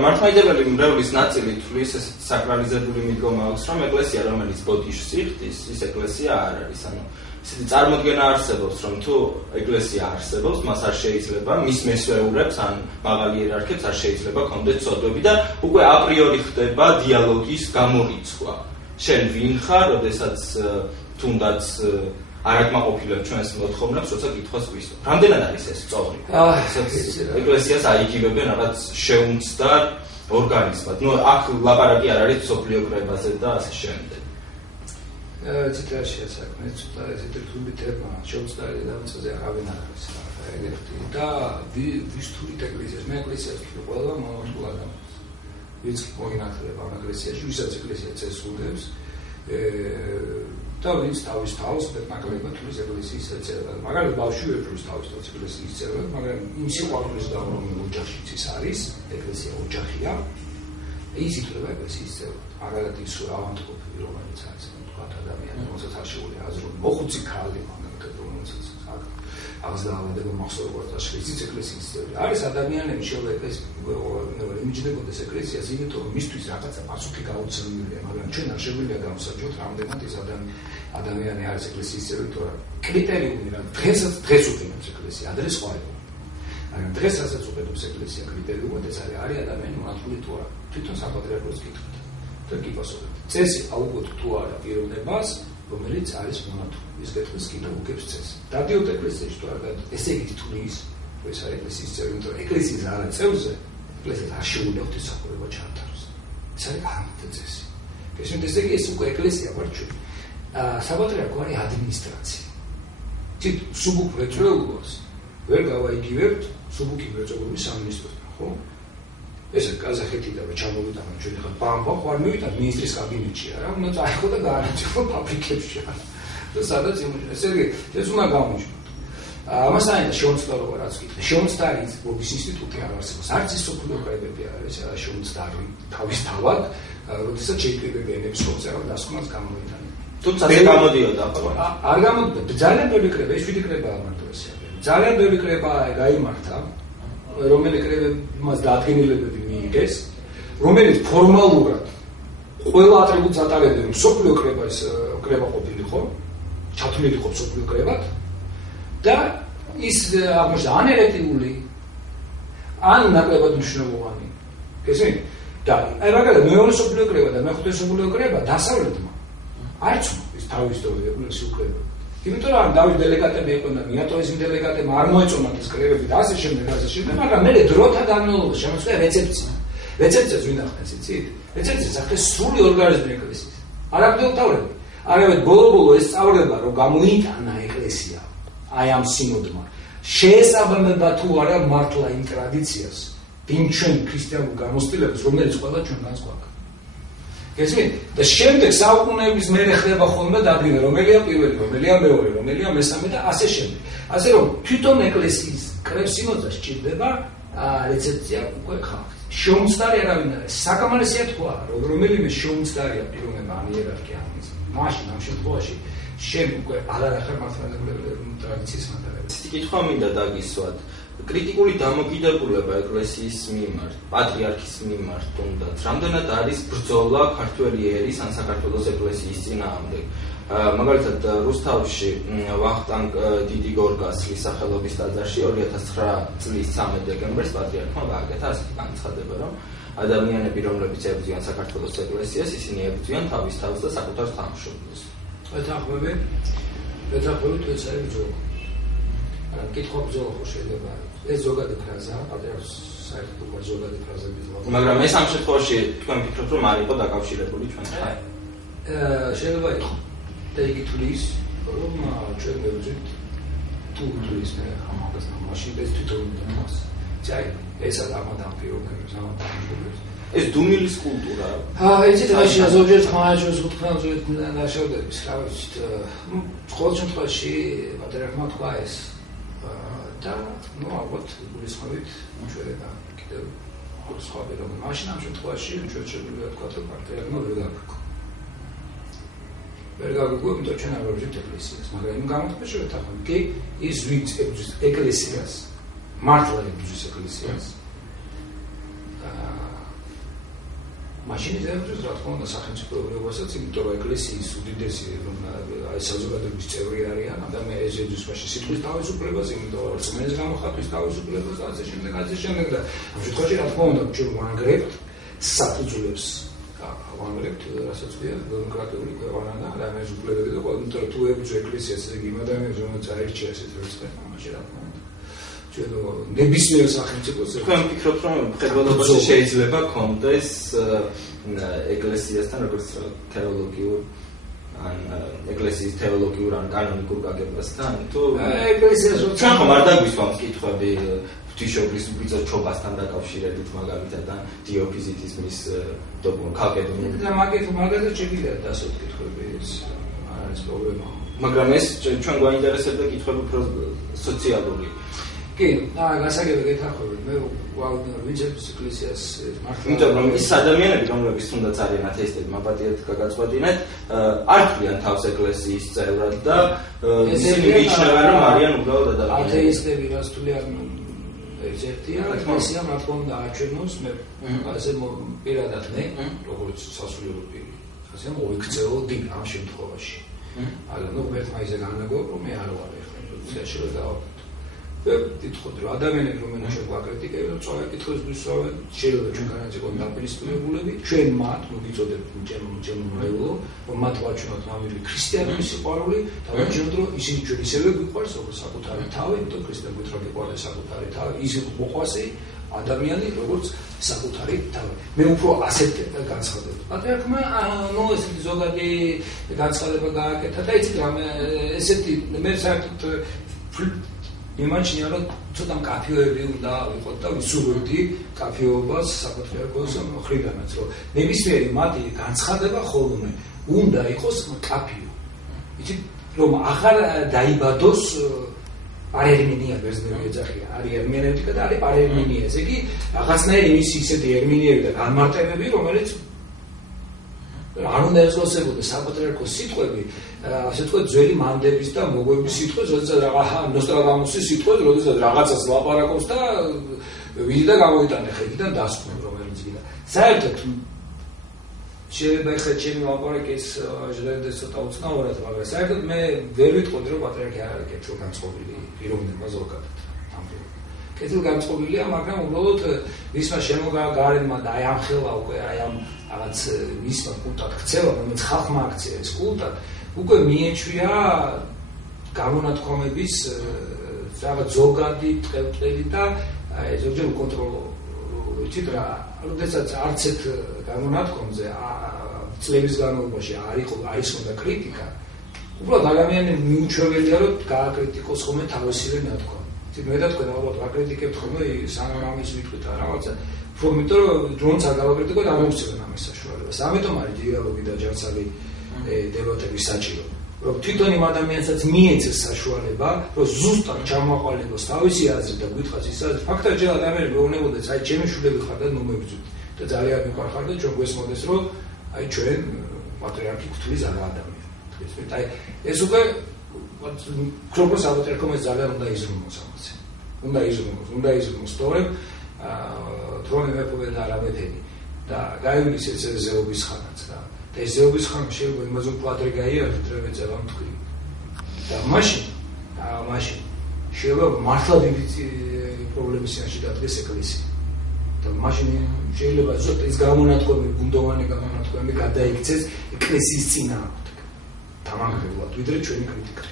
მართლმადიდებელი მრევლის ნაწილი თვლის ესეთ საკრალიზებული მიდგომა აქვს, რომ ეკლესია, რომელიც ბოდიშს იხდის, ის ეკლესია არ არის. ანუ ესეთი წარმოდგენა არსებობს, რომ თუ ეკლესია არსებობს, მას არ შეიძლება მის მესვეურებს ან მაღალი იერარქებს არ შეიძლება კონდეთ ცოდვები და უკვე აპრიორი ხდება დიალოგის გამორიცხვა. შენ ვინ ხარ, როდესაც თუნდაც არ აკმაყოფილებ ჩვენს მოთხოვნებს, როცა კითხვას ვისვა. რამდენად არის ეს სწორი? ეკლესიას აიგივებენ რაღაც შეუმცდარ ორგანიზმად. ნუ აქ ლაპარაკი არ არის სოფლიო კრებაზე და ასე შემდეგ. ციტაშია საქმე, ცოტა ესეთი რთული თემა, შეუმცდარი დამწაზე არავინ არ არის. ეგეთი და ვის თურით ეკლესიას, მე ეკლესიას ვთვლი ყველა მომართულ ადამიანს. ვინც მოინათლება ამ ეკლესიაში, ვისაც ეკლესია წესულობს, და ვინც თავის თავს ნაკლებად თulis ეკლესიის წევრად. მაგალითად ბავშვი თulis თავის თავს ეკლესიის წევრად, მაგრამ იმ სიყვარულის და რომ ოჯახშიც ის არის, ეკლესია ოჯახია, ის ითვლება ეკლესიის წევრად. მაგალითად ის ავანტყოფი რომელიც არის, თქვა ადამიანი, რომელსაც არ შეუძლია აზროვნი, მოხუცი ქალი, მაგალითად რომელსაც აღზრდავალდება მახსოვრად და შეიძლება ეკლესიის წევრი. არის ადამიანები შეუძლია იმიჯდებოდეს ეკლესიას, იმიტომ რომ მისთვის რაღაცა პასუხი გაუცემელია, მაგრამ ჩვენ არ შეგვიძლია გავსაჯოთ რამდენად ეს ადამიანი არის ეკლესიის წევრი, თორემ კრიტერიუმი რა დღეს უყენებს ეკლესია, ადრე სხვა იყო. მაგრამ დღეს ასაც უყენებს ეკლესია კრიტერიუმად, ეს არის ადამიანი მონათული თუ არა. თვითონ საპატრიარქოს კითხავთ და კი პასუხობთ. წესი აუგოთ თუ არა პიროვნებას, რომელიც არის მონათული. ის კითხვის კიდე უგებს წესი. დადიოთ ეკლესიაში თუ არა, ესე იგი თulis, ეს არის ეკლესიის წევრი, იმიტომ რომ ეკლესიის არა წევრზე ეკლესიას არ შეუძლია ღვთისმსახურება ჩაატაროს. ეს არის არამხოლოდ წესი. გესმით, ესე იგი ეს უკვე ეკლესია ვარ ჩვენ. საპატრიარქო არის ადმინისტრაცია. თვით სუბუქ მრეწველობას ვერ გავაიგივებთ სუბუქი მრეწველობის სამინისტროსთან, ხო? ეს კაზახეთიდან ჩამოვიტანოთ ჩვენ ხა ბამბა, ხარ მივიტანთ მინისტრის კაბინეტში, არა? უნდა წაიღო და გაარჩევო ფაბრიკებში. და სადაც იმუშავე. ესე იგი, ეს უნდა გამოვიჩინოთ. ამასთან შეუმცდარობა რაც გითხე. შეუმცდარობის ინსტიტუტი არ არსებობს. არც ის სოფლიო კრებები არ არის, შეუმცდარი თავისთავად, როდესაც შეიკრიბება ენების ხორცერავ დასკვნას გამოვიტანენ. თუმცა ეს გამოდიოდა ხო? არ გამოდიოდა. ძალიან ბევრი კრება, ეს 7 კრება ამარტო ესეა. ძალიან ბევრი კრება გაიმართა, რომელი კრებები მას დაადგენილებები მიიღეს, რომელიც ფორმალურად ყველა ატრიბუტს ატარებდნენ, სოფლიო კრებას კრება ყოფილიყო, ჩათვლილი იყო სოფლიო კრებად და ის აღმოჩნდა ან ერეტიული, ან ნაკლებად მნიშვნელოვანი. გესმით? და აი მაგალითად მეორე სოფლიო კრება და მეხუთე სოფლიო კრება დასავლეთმა არც ის თავის დოლებულს უკრება. იმიტომ რომ დავით დელეგატები იყვნენ და მიატოვეს იმ დელეგატებმა არ მოეწონათ ეს კრებები და ასე შემდეგ, მაგრამ მე დროთა განმავლობაში შემოწმე რეცეპცია. რეცეპციას ვინ ახდენს, იცით? რეცეპციას ახდენს სრული ორგანიზმი ეკლესიის. არ აქვს თავები. არამედ ბოლო-ბოლო ეს სწავლება რომ გამოიტანა ეკლესია აი ამ სინოდმა. შეესაბამება თუ არა მართლა იმ ტრადიციას, იმ ჩვენ ქრისტიანულ გამოცდილებას, რომელიც ყველა ჩვენგანს გვაქვს. გესმით? და შემდეგ საუკუნეების მერე ხდება ხოლმე დადგება, რომელია პირველი, რომელია მეორე, რომელია მესამე და ასე შემდეგ. ასე რომ თვითონ ეკლესიის კრებსინოდზე სჭირდება რეცეპცია უკვე ხალხის. შეუმცდარი არავინ არის. საკამარესია თქვა, რომ რომელიმე შეუმცდარია პიროვნება ან იერარქია ამის. მაშინ ამ შემთხვევაში შენ უკვე არ ახარ მართლმადიდებელი ტრადიციის მატარებელი. ისეთი კითხვა მინდა დაგისვათ. კრიტიკული დამოკიდებულება ეკლესიის მიმართ, პატრიარქის მიმართ თუნდაც, რამდენად არის ბრძოლა ქართველი ერის ან საქართველოს ეკლესიის წინააღმდეგ. მაგალითად რუსთავში ვახტანგ დიდი გორგასლის სახელობის ტაძარში 2009 წლის 13 დეკემბერს პატრიარქმა გააკეთა ასეთი განცხადება, რომ ადამიანები, რომლებიც ებრძვიან საქართველოს ეკლესიას, ისინი ებრძვიან თავის თავს და საკუთარ თანამშრომლებს. ეთანხმებით თუ ეს არის ბრძოლა. კითხვა ბრძოლა ხო შეიძლება ეს ზოგადი ფრაზაა, პატრიარქს საერთოდ უკვე ზოგადი ფრაზები ვთქვათ. მაგრამ ეს ამ შემთხვევაში თქვენ ფიქრობთ, რომ არ იყო დაკავშირებული ჩვენთან? შეიძლება იყოს. და იგი თulis, რომ ჩვენ მივუძვით თუ თulis ამას მაშინ ეს თვითონ მას. ძაი, ესაც ამადან პიროვნებს, ამადან პიროვნებს. ეს დუმილის კულტურა. იცით, რაში ზოგიერთ ხმაჩოს უთხრან ზოგიერთ ნაშაუდების, რა ვიცით, ყოველ შემთხვევაში პატრიარქმა თქვა ეს და ნუ ალბათ გულისხმობით შეიძლება კიდევ სხვა პირობა. მაშინ ამ შემთხვევაში ჩვენ შეგვიძლია თქვა, რომ პატრიარქმა ვერ გაგიგო. ვერ გაგიგო, იმიტომ რომ ჩვენ არ ვებრძვით ეკლესიას, მაგრამ იმ გამოთქმას შევეთანხმებით. კი, ის ვინც ებრძვის ეკლესიას, მართლა ებრძვის ეკლესიას, მაშინ ზემოთაც რა თქმა უნდა სახელმწიფოებრივასაც, იმიტომ რომ ეკლესიის უდიდესი აი საზოგადოების წევრი არიან, ადამიანები ეძებს მაშინ სიტყვის თავისუფლებას, იმიტომ რომ რწმენის გამოხატვის თავისუფლებას და ასე შემდეგ და ამ შემთხვევაში რა თქმა უნდა ჩვენ ვანგრევთ საფუძვლებს ვანგრევთ რასაც ქვია დემოკრატიული ქვეყანა და ადამიანის უფლებები და ყველა, იმიტომ რომ თუ ებრძვა ეკლესიას იგი ადამიანებს რომელიც აირჩია ესეთ რიცხვებს, მაშინ რა თქმა უნდა ჩვენ ნებისმიერ სახელმწიფოს თქვენ ვფიქრობთ რომ მხედველობაში შეიძლება კონდეს ეკლესიასთან როგორც თეოლოგიურ ან ეკლესიის თეოლოგიურ ან კანონიკურ გაგებასთან თუ ეკლესიას ჩვენ ხომ არ დაგვისვამს კითხვები ღვთისმშობლის ბიძოჩობასთან დაკავშირებით მაგალითად ან დიოფიზიტის მის ქალკედონის და მაგალითად შეგიძლიათ დასვათ კითხვები ეს არ არის პრობლემა მაგრამ ეს ჩვენ გვაინტერესებდა კითხვები უფრო სოციალური კი, გასაგებია გეთანხმებით, მე ვინცებს ეკლესიას მართლა იმიტომ რომ ის ადამიანები, რომლებიც თუნდაც არიან ათეისტები, მაპატიეთ გაგაწყვეტინეთ, არ ქვიან თავს ეკლესიის წევრად და ისინი მიიჩნევენ, რომ არიან უბრალოდ ადამიანები. ათეისტები რას თვლიან ერთია, ეკლესია რა თქმა უნდა აჩვენოს, მე ასე პირადად მე, როგორც სასულიერო პირი, ასე მოიქცეოდი ამ შემთხვევაში. მაგრამ ნუ მე ისე განაგებ, რომ მე არ ვარ ეხლა ეკლესიაში რომ დავაბ ვიტყოდ რომ ადამიანები რომელსაც გვაკრიტიკებენ, წავე კითხვის გვისვავენ, შეიძლება ჩვენ განაცხადოთ დაპირისპირებულები, ჩვენ მათ მოგიწოდებთ ჩემმოეულო, რომ მათ ვაჩვენოთ ნამდვილი ქრისტიანობის სიყვარული და ვაჩვენოთ რომ ისინი ჩვენ ისევე გვიყვარს, როგორც საკუთარი თავი, იმიტომ ქრისტიანობით რა გიყვარს საკუთარი თავი, ის მოყვასი ადამიანი როგორც საკუთარი თავი. მე უფრო ასეთ განცხადებ. პატრიარქმა ნუ ეს ზოგადი განცხადება გააკეთა და იცით რა ესეთი მე საერთოდ იმაჩნია რომ ცოტა მკაფიოები უნდა ვიყოთ და ვისურვებდი კაფიობას საპატრიარქოს მხრიდანაც რომ ნებისმიერი მათი განცხადება ხოლმე უნდა იყოს კაფიო. იცით რომ აღარ დაიბადოს პარერმინია ბერძნები ეძახიან არის ერმენევტიკა და არის პარერმინია ესე იგი რაღაცნაირი ის ისეთი ერმინიები და განმარტებები რომელიც არ უნდა ეხსოვებოდეს საპატრიარქოს სიტყვები ასე თქვა ძველი მანდების და მოგვების სიტყვებს, როდესაც რაღაცა ნოსტრადამუსის სიტყვებს, როდესაც რაღაცას ლაპარაკობს და ვიდრე გამოიტანე ხედიდან დასკვნა რომელიც გინდა. საერთოდ შეიძლება ეხლა ჩემი ლაპარაკის ჟღერდეს ცოტა უცნაურად, მაგრამ საერთოდ მე ვერ ვიტყოდი რომ პატრიარქი არ არის კეთილგანწყობილი პიროვნება ზოგადად. კეთილგანწყობილია, მაგრამ უბრალოდ მისმა შემოგარენმა და აი ამ ხელა უკვე აი ამ რაღაც მისმა კულტად ქცევა, რომელიც ხალხმა აქცია ეს კულტად უკვე მიეჩვია გამონათქვამების რაღაც ზოგადი ტყეპტელი და ზოგჯერ უკონტროლო ვიცით რა, როდესაც არც ერთ გამონათქვამზე წლების განმავლობაში არის ხონდა კრიტიკა, უბრალოდ ადამიანები მიუჩვეველია რომ გააკრიტიკოს ხოლმე თავისივე ნათქვამი. იცით მე და თქვენ ალბათ ვაკრიტიკებთ ხოლმე სანამ ამის ვიტყვით რა რაღაცა იმიტომ რომ დრონს არ გავაკრიტიკოთ არ მოვცემენ ამის საშუალებას. ამიტომ არის დიალოგი და ჯანსაღი დებატების საჭირო. რომ თვითონ იმ ადამიანსაც მიეცეს საშუალება, რომ ზუსტად ჩამოაყალიბოს თავისი აზრი და გითხრას ის აზრი. ფაქტობრივად ჯერ ადამიანები ეუბნებოდნენ, აი ჩემი შვილები ხარ და ნუ მებრძვით. და ძალიან მიყვარხარ და ჩვენ გვესმოდეს, რომ აი ჩვენ პატრიარქი გვთვლის არა ადამიანი. თქვით, აი ეს უკვე ქროპოს საპატრიარქომ ეს ძალიან უნდა იზრუნოს ამაზე. უნდა იზრუნოს სწორედ თრონე მეფობე და არა მეფენი. და გაივლის ეს ზეობის ხანაც და ეს ზეობის ხანა შეიძლება იმაზე პატრე გაიარეთ რა მეცევა თქვი. და მაშინ შეიძლება მართლა დიდი პრობლემის სიაში დადგეს ეკლესია. და მაშინ შეიძლება ზუსტად ეს გამონათქვამი, გუნდოვანი გამონათქვამი გადაიქცეს ეკლესიის წინააღმდეგ. დამანგრევლად ვიდრე ჩვენი კრიტიკა.